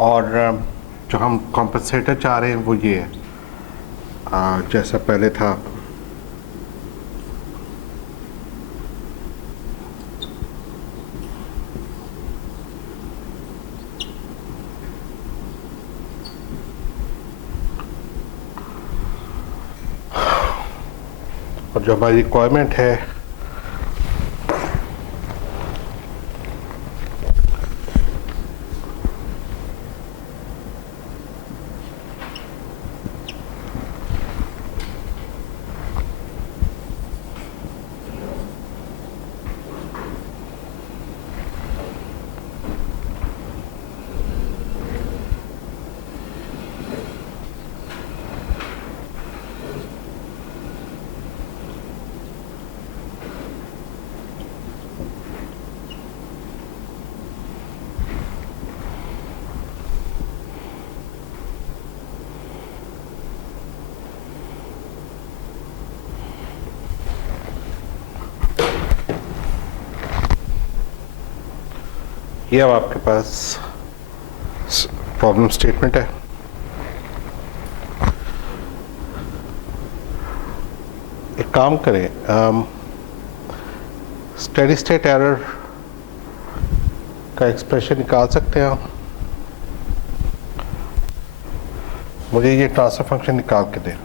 और जो हम कॉम्पनसेटर चाह रहे हैं वो ये है, जैसा पहले था। और जो हमारी रिक्वायरमेंट है ये, अब आपके पास प्रॉब्लम स्टेटमेंट है। एक काम करें, स्टेडी स्टेट एरर का एक्सप्रेशन निकाल सकते हैं आप? मुझे ये ट्रांसफर फंक्शन निकाल के दें।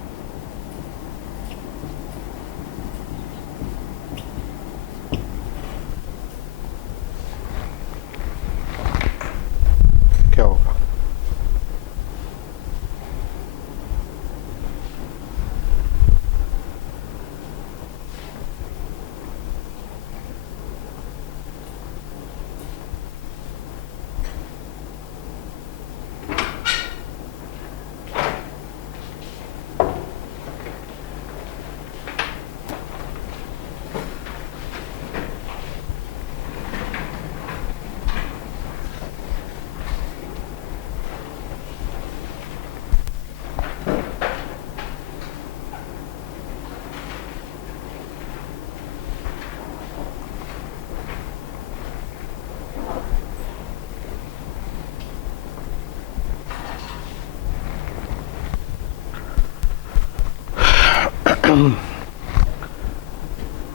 क्या होगा?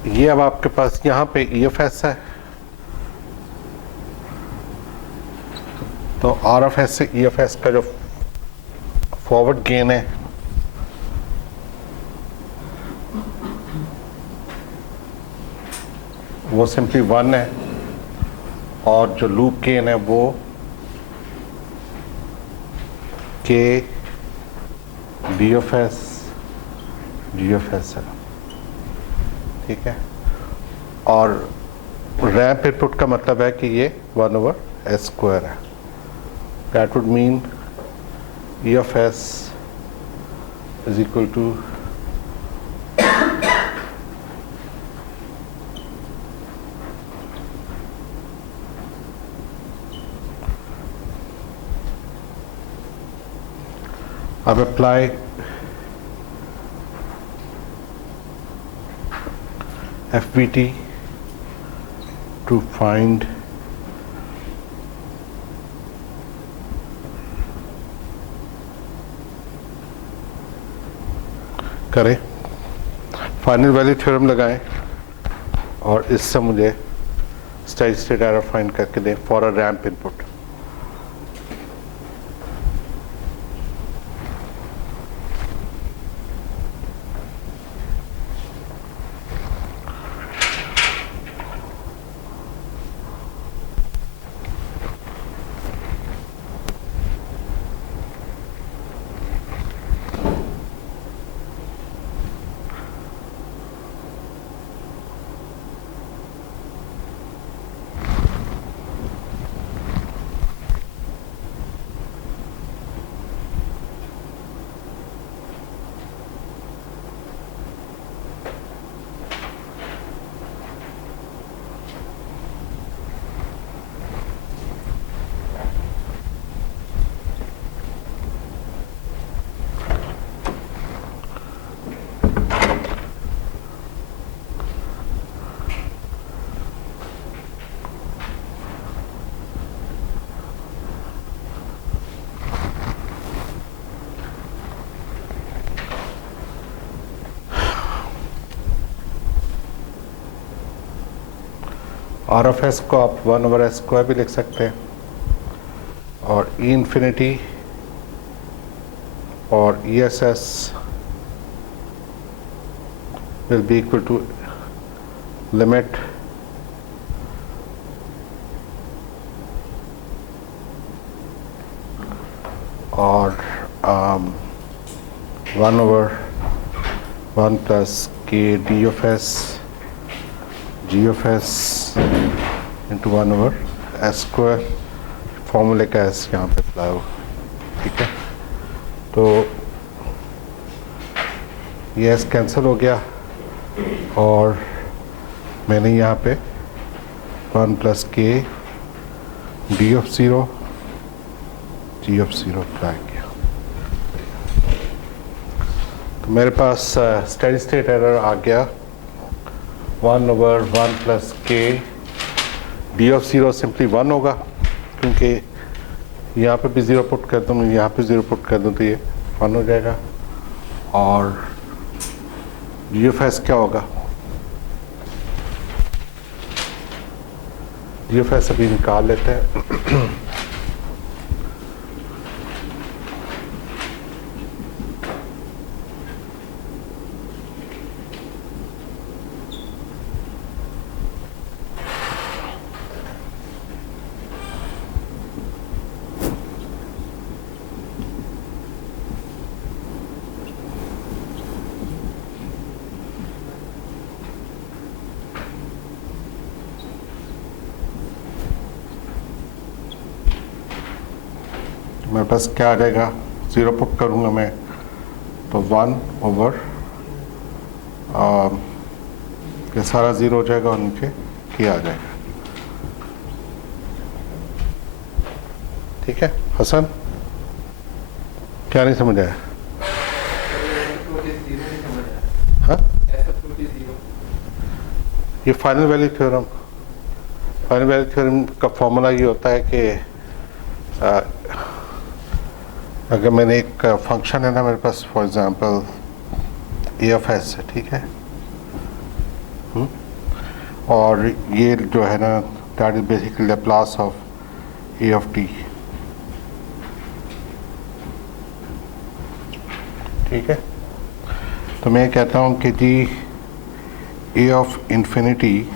ये अब आपके पास यहाँ पे EFS है, तो RFS से EFS का जो फॉरवर्ड गेन है वो सिंपली 1 है, और जो लूप गेन है वो K DFS GFS है। ठीक है, और रैंप इनपुट का मतलब है कि ये 1/s² है। That would mean EFS is equal to अब अप्लाई FBT to find करें, फाइनल वैल्यू थ्योरम लगाएं और इससे मुझे स्टेडी स्टेट एरर फाइंड करके दें for a ramp input. R of S को आप 1/s² भी लिख सकते हैं, और ई इंफिनिटी और E S S will be equal to limit और 1/1 plus k d of s g of s into 1/s², फॉर्मूले का s यहाँ पे अप्लाई हो, ठीक है। तो ये s कैंसिल हो गया और मैंने यहाँ पे 1 plus k d of 0 g of 0 apply किया, तो मेरे पास स्टेडी स्टेट एरर आ गया 1/1 plus k d of 0 simply 1 होगा, क्योंकि यहाँ पे भी 0 पुट कर दूँ, यहाँ पे 0 पुट कर दूँ तो ये 1 हो जाएगा। और जी ऑफ एस क्या होगा, जी ऑफ एस अभी निकाल लेते हैं। मेरे पास क्या आ जाएगा, 0 पुट करूँगा मैं तो 1/, ये सारा 0 हो जाएगा और नीचे k आ जाएगा, ठीक है। हसन क्या नहीं समझ आया? हाँ, ये फाइनल वैल्यू थ्योरम का फॉर्मूला ये होता है कि अगर मैंने एक फंक्शन है ना मेरे पास, for example A of S है, ठीक है, और ये जो है ना that is basically Laplace of A of T, ठीक है। तो मैं कहता हूँ कि जी ए ऑफ इंफिनिटी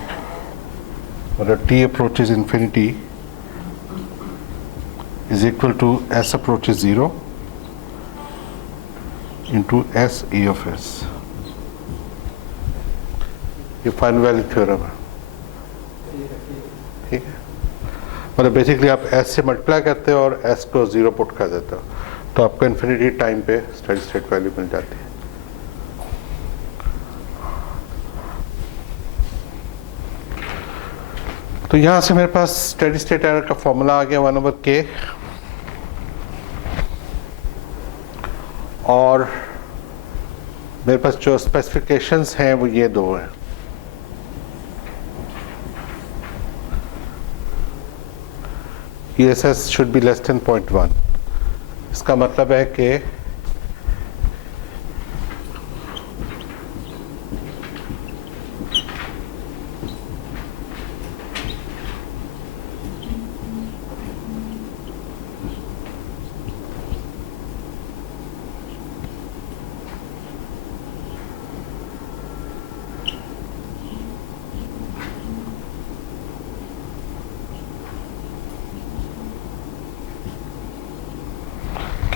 मतलब T approaches infinity is equal to s approaches 0 into s e of s, ये फाइनल वैल्यू थ्योरम है, ठीक है। मतलब बेसिकली आप s से मल्टीप्लाई करते हो और s को 0 पुट कर देते हो, तो आपको इन्फिनिटी टाइम पे स्टेडी स्टेट वैल्यू मिल जाती है। तो यहाँ से मेरे पास स्टेडी स्टेट एरर का फॉर्मूला आ गया 1/k, और मेरे पास जो स्पेसिफिकेशंस हैं वो ये दो हैं। ESS should be less than 0.1, इसका मतलब है कि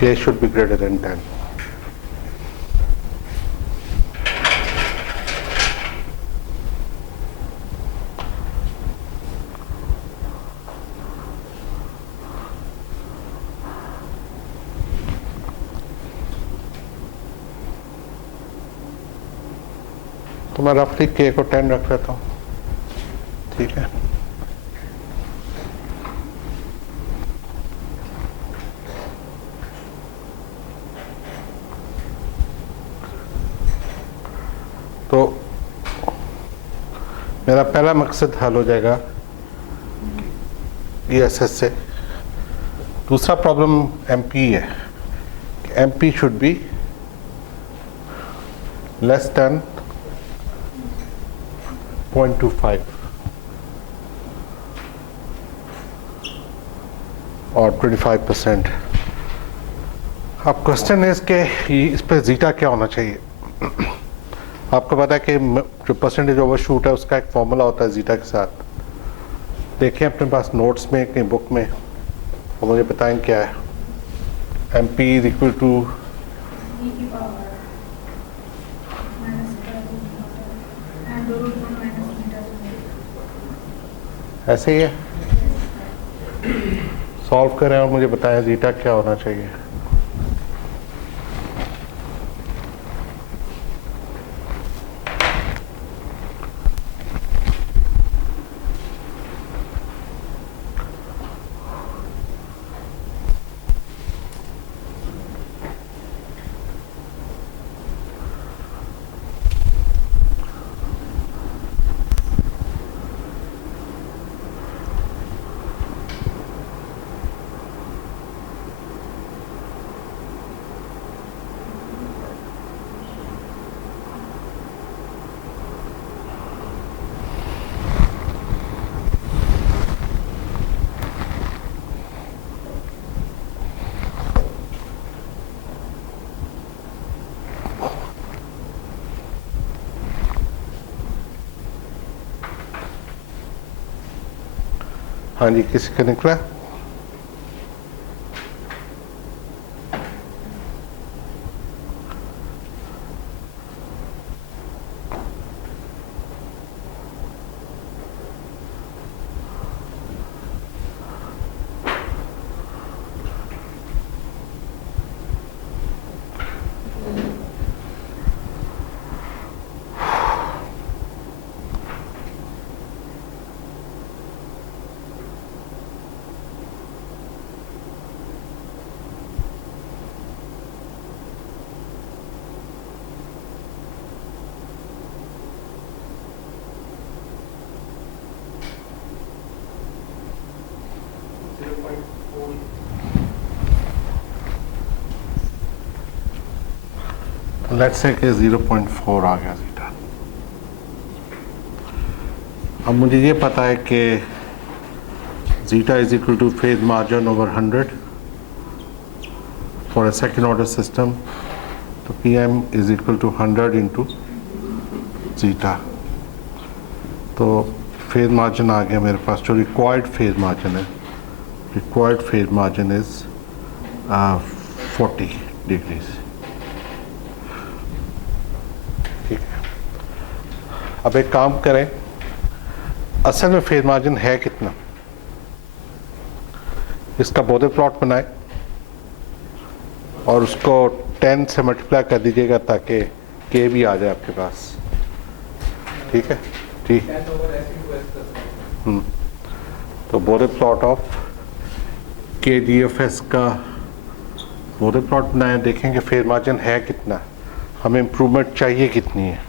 k should be greater than 10. तो मैं रफली k को 10 रख लेता हूँ, ठीक है। तो मेरा पहला मकसद हल हो जाएगा ESS से। दूसरा प्रॉब्लम MP है, MP should be less than 0.25, और 25%। अब क्वेश्चन है इसके इस पे जीटा क्या होना चाहिए। आपको पता है कि जो परसेंटेज ओवर शूट है उसका एक फॉर्मूला होता है जीटा के साथ। देखिए अपने पास नोट्स में कहीं बुक में, और मुझे बताएं क्या है। M P is equal to ऐसे ही है। सॉल्व करें और मुझे बताएं जीटा क्या होना चाहिए। हाँ जी, किसी का निकला? लेट्स से कि 0.4 आ गया जीटा। अब मुझे ये पता है कि zeta is equal to phase margin over 100 for a second order system. तो P M is equal to 100 into zeta. तो फेज मार्जिन आ गया मेरे पास। जो रिक्वायर्ड फेज मार्जिन है, required phase margin is 40 degrees. ठीक है, अब एक काम करें, असल में फेज मार्जिन है कितना, इसका बोदे प्लॉट बनाए और उसको 10 से मल्टीप्लाई कर दीजिएगा ताकि के भी आ जाए आपके पास। ठीक है जी। तो बोदे प्लॉट ऑफ के जी एफ एस का बोदे प्लॉट बनाए, देखेंगे फेज मार्जिन है कितना, हमें इम्प्रूवमेंट चाहिए कितनी है।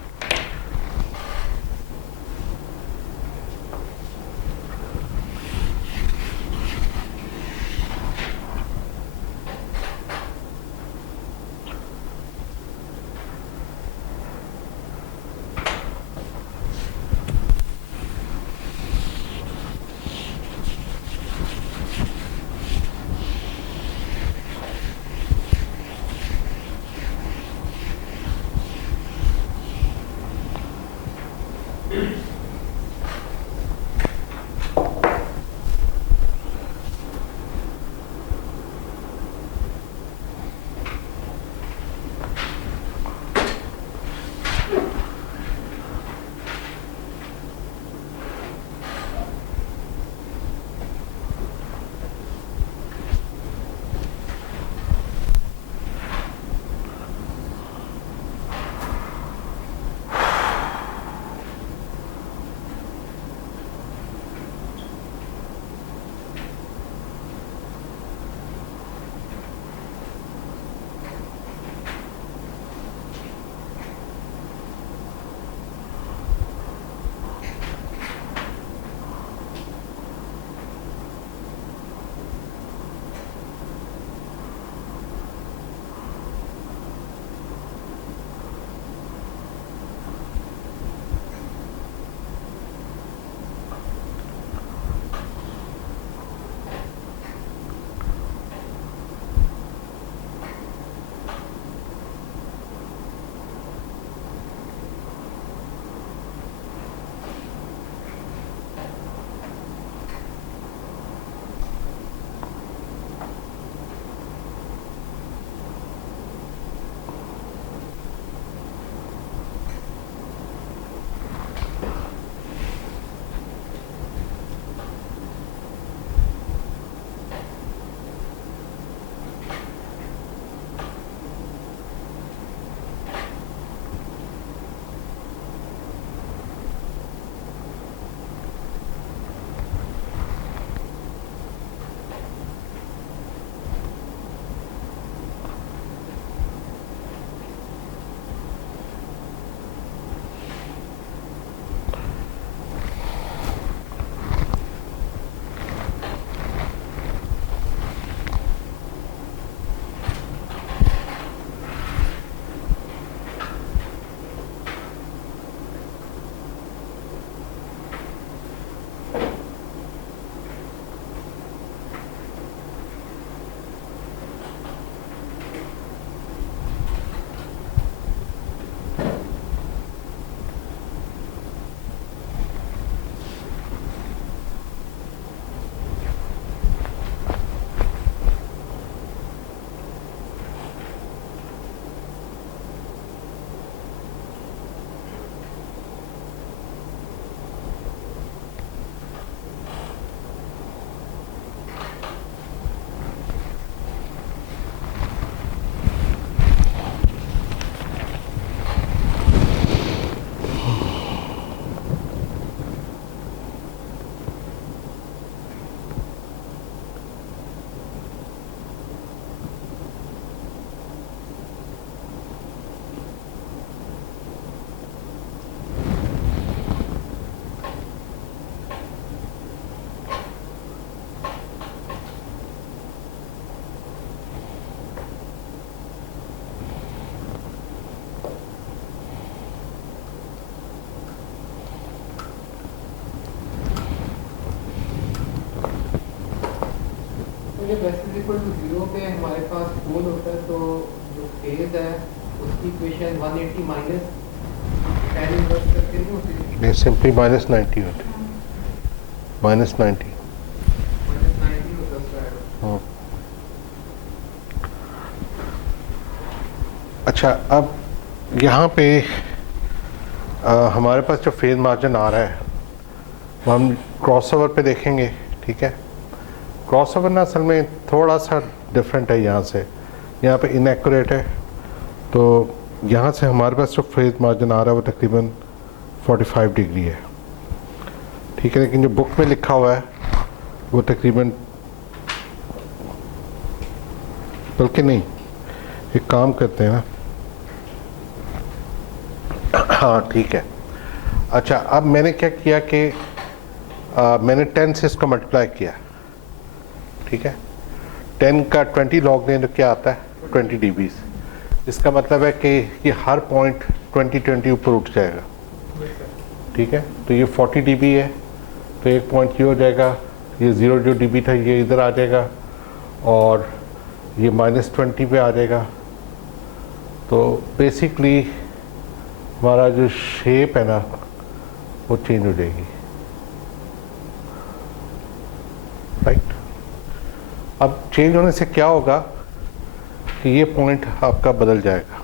तो जब s इज इक्वल टू 0 पे हमारे पास पोल होता है तो जो फेज है उसकी इक्वेशन 180 माइनस tan इनवर्स करके नहीं होती, ये सिंपली -90 होते, -90। -90 होता है उसका error। हाँ। अच्छा, अब यहाँ पे हमारे पास जो फेज मार्जिन आ रहा है वो हम क्रॉसओवर पे देखेंगे, ठीक है। क्रॉसओवर ना असल में थोड़ा सा डिफरेंट है यहाँ से, यहाँ पे इनएक्यूरेट है, तो यहाँ से हमारे पास जो फेज मार्जिन आ रहा है वो तकरीबन 45 डिग्री है, ठीक है। लेकिन जो बुक में लिखा हुआ है वो तकरीबन, बल्कि नहीं, एक काम करते हैं ना, हाँ ठीक है। अच्छा, अब मैंने क्या किया कि मैंने 10 से इसको मल्टीप्लाई किया, ठीक है। 10 का 20 लॉग दें तो क्या आता है 20 dB। इसका मतलब है कि ये हर पॉइंट 20 ऊपर उठ जाएगा, ठीक है। तो ये 40 dB है, तो एक पॉइंट ये हो जाएगा, ये 0 जो dB था ये इधर आ जाएगा और ये -20 पे आ जाएगा। तो बेसिकली हमारा जो शेप है ना वो चेंज हो जाएगी, राइट। अब चेंज होने से क्या होगा कि ये पॉइंट आपका बदल जाएगा।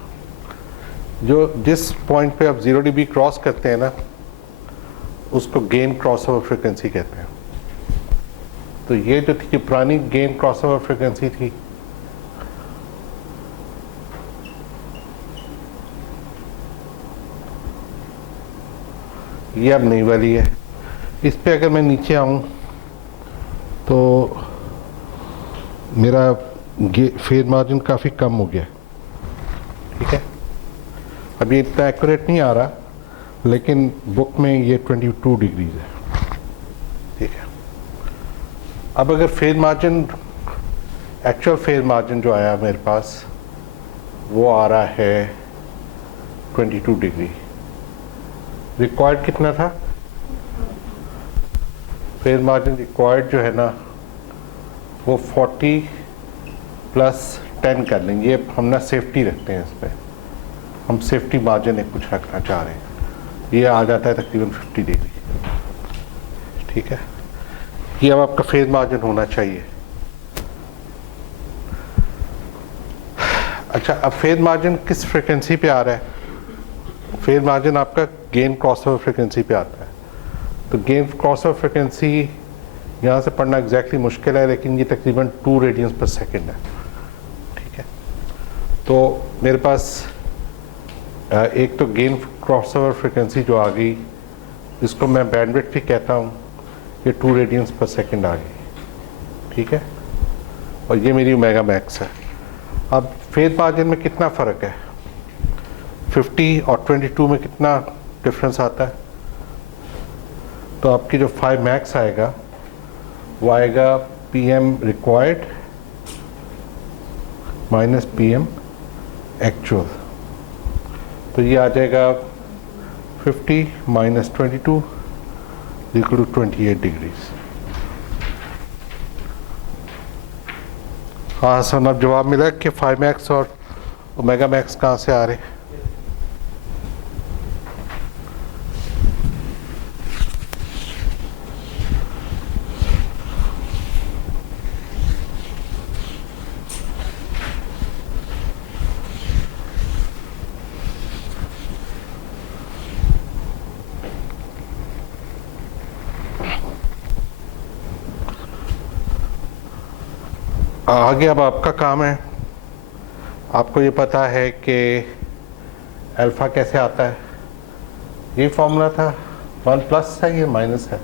जो जिस पॉइंट पे आप 0 dB क्रॉस करते हैं ना उसको गेन क्रॉसओवर फ्रीक्वेंसी कहते हैं। तो ये जो थी पुरानी गेन क्रॉसओवर फ्रीक्वेंसी थी, ये अब नई वाली है। इस पे अगर मैं नीचे आऊँ तो मेरा फेज मार्जिन काफ़ी कम हो गया, ठीक है। अब ये इतना एक्यूरेट नहीं आ रहा, लेकिन बुक में ये 22 डिग्रीज है, ठीक है। अब अगर phase margin, actual phase margin जो आया मेरे पास वो आ रहा है 22 डिग्री। रिक्वायर्ड कितना था? फेज मार्जिन रिक्वायर्ड जो है ना वो 40 + 10 कर लेंगे। ये हम ना सेफ्टी रखते हैं, इस पर हम सेफ्टी मार्जिन एक कुछ रखना चाह रहे हैं। ये आ जाता है तकरीबन 50 डिग्री, ठीक है। ये अब आपका फेज मार्जिन होना चाहिए। अच्छा, अब फेज मार्जिन किस फ्रिक्वेंसी पे आ रहा है? फेज मार्जिन आपका गेन क्रॉसओवर फ्रिक्वेंसी पे आता है। तो गेन क्रॉसओवर फ्रिक्वेंसी यहाँ से पढ़ना एग्जैक्टली मुश्किल है, लेकिन ये तकरीबन 2 रेडियंस पर सेकंड है, ठीक है। तो मेरे पास एक तो गेन क्रॉसओवर फ्रिक्वेंसी जो आ गई, जिसको मैं बैंडविड्थ भी कहता हूँ, ये 2 रेडियंस पर सेकंड आ गई, ठीक है। और ये मेरी ओमेगा मैक्स है। अब फेज मार्जिन में कितना फ़र्क है? 50 और 22 में कितना डिफरेंस आता है? तो आपकी जो 5 मैक्स आएगा वो आएगा PM required minus PM actual. तो ये आ जाएगा 50 - 22 इक्वल टू 28 डिग्रीज। हाँ सर, अब जवाब मिला कि 5 मैक्स और ओमेगा मैक्स कहाँ से आ रहे हैं? आगे अब आपका काम है, आपको ये पता है कि अल्फ़ा कैसे आता है। ये फॉर्मूला था, 1 प्लस है, ये माइनस है।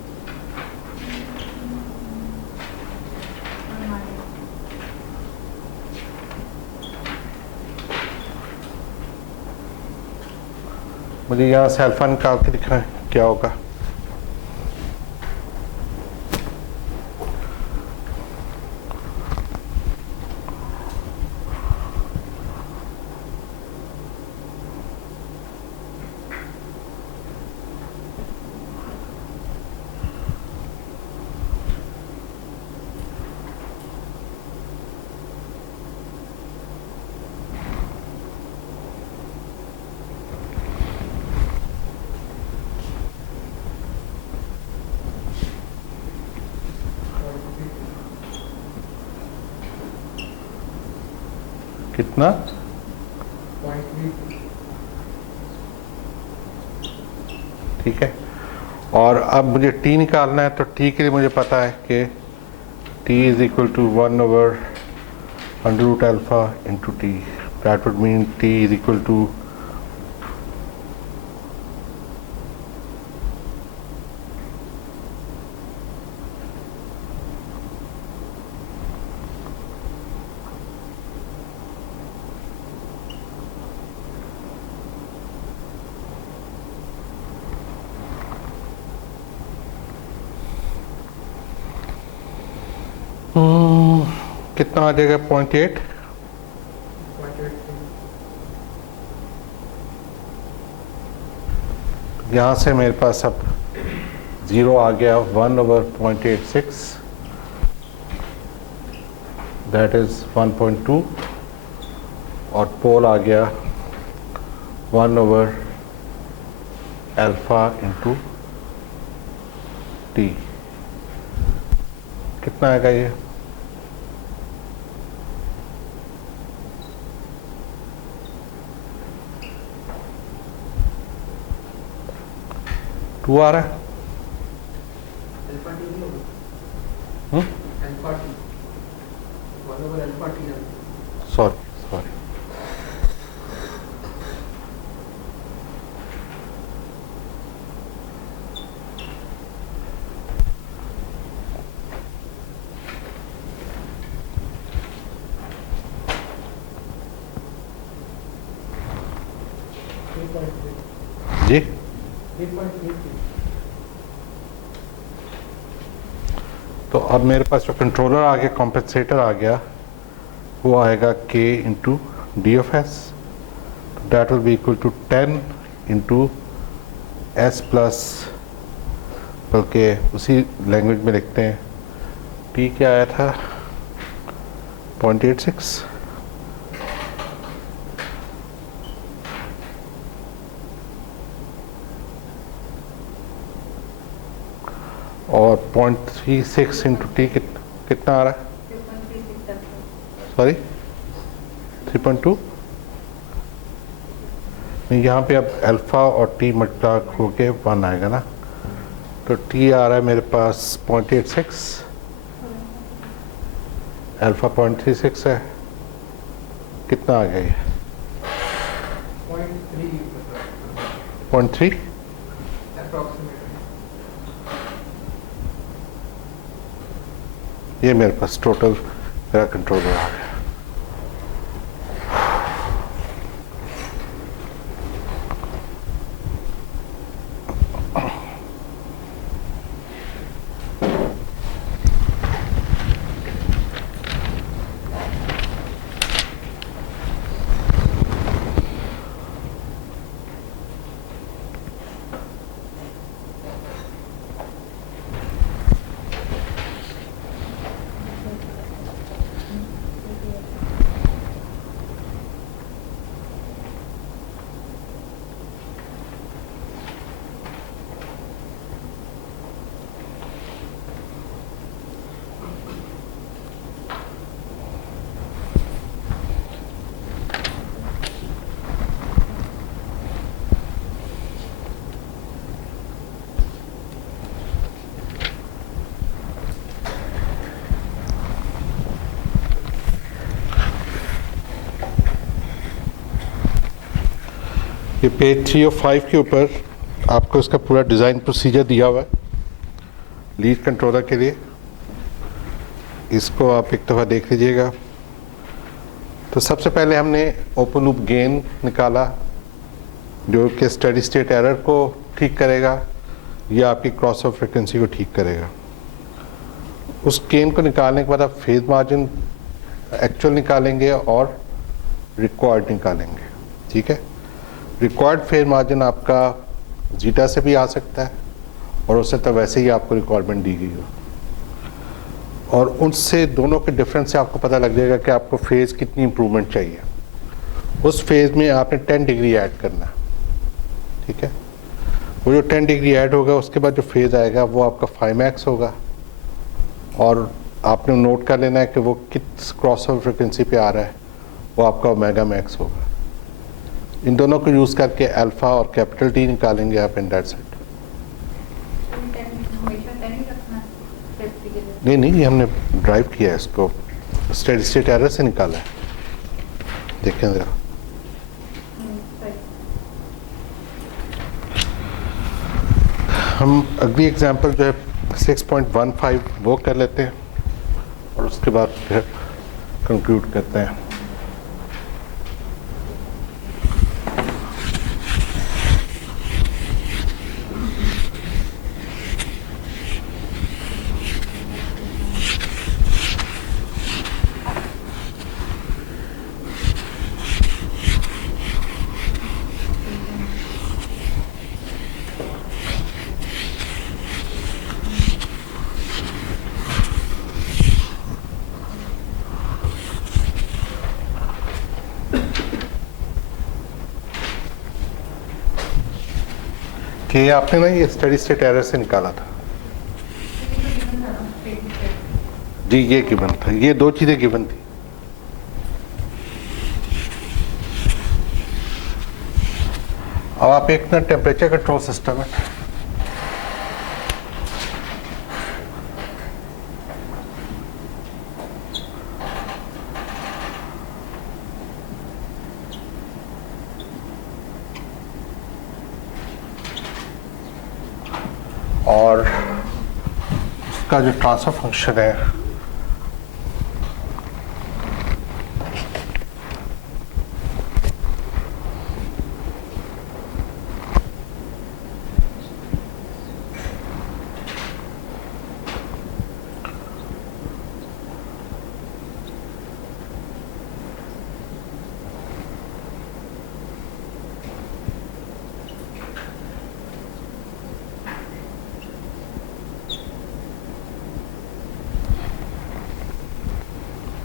मुझे यहाँ से अल्फ़ा निकाल के दिखाएं क्या होगा। कितना? 0.3। ठीक है। और अब मुझे टी निकालना है, तो टी के लिए मुझे पता है कि T is equal to 1/√α into T. That would mean T is equal to कितना आ जाएगा? 0.8। 0.83। यहाँ से मेरे पास अब 0 आ गया 1/0.86, दैट इज 1.2, और पोल आ गया 1/α इंटू टी। कितना आएगा ये? टू आ रहा है। अल्फा टी नहीं होगा, हम्म, अल्फा टी 1/अल्फा टी ना। सॉरी। जी, 3.33। तो अब मेरे पास जो कंट्रोलर आ गया, कॉम्पेंसेटर आ गया, वो आएगा k into d of s, that will be equal to 10 into s plus, बल्कि उसी लैंग्वेज में लिखते हैं, t क्या आया था? 0.86, और 0.36 इंटू टी कितना आ रहा है? सॉरी 3.2। नहीं, यहाँ पे अब अल्फ़ा और टी मल्टीप्लाई होके 1 आएगा ना, तो टी आ रहा है मेरे पास 0.86, अल्फ़ा 0.36 है। कितना आ गया ये? 0.3। अप्रॉक्सीमेटली। ये मेरे पास टोटल मेरा कंट्रोलर आ गया। ये पेज 3 और 5 के ऊपर आपको इसका पूरा डिज़ाइन प्रोसीजर दिया हुआ है लीड कंट्रोलर के लिए। इसको आप एक दफ़ा देख लीजिएगा। तो सबसे पहले हमने ओपन लूप गेन निकाला, जो कि स्टेडी स्टेट एरर को ठीक करेगा या आपकी क्रॉस ऑफ फ्रिक्वेंसी को ठीक करेगा। उस गेन को निकालने के बाद आप फेज मार्जिन एक्चुअल निकालेंगे और रिक्वायर्ड निकालेंगे। ठीक है, रिक्वायर्ड फेज मार्जिन आपका जीटा से भी आ सकता है और उससे तो वैसे ही आपको रिक्वायरमेंट दी गई हो, और उनसे दोनों के डिफरेंस से आपको पता लग जाएगा कि आपको फेज कितनी इंप्रूवमेंट चाहिए। उस फेज में आपने 10 डिग्री ऐड करना। ठीक है, वो जो 10 डिग्री ऐड होगा उसके बाद जो फेज आएगा वो आपका 5max होगा, और आपने नोट कर लेना है कि वो किस क्रॉस ओवर फ्रिक्वेंसी पे आ रहा है, वो आपका ओमेगा मैक्स होगा। इन दोनों को यूज़ करके अल्फ़ा और कैपिटल टी निकालेंगे आप इन दैट सेट। नहीं नहीं, ये हमने ड्राइव किया है इसको, स्टेडी स्टेट एरर से निकाला है। देखें ज़रा, हम अगली एग्जांपल जो है 6.15 वो कर लेते हैं और उसके बाद फिर कंक्लूड करते हैं। कि आपने ना ये स्टडी स्टेट एरर से निकाला था जी, ये गिवन था, ये दो चीज़ें गिवन थी। अब आप एक ना टेम्परेचर कंट्रोल सिस्टम है, और उसका जो ट्रांसफर फंक्शन है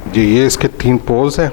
जी, ये इसके 3 पोल्स हैं।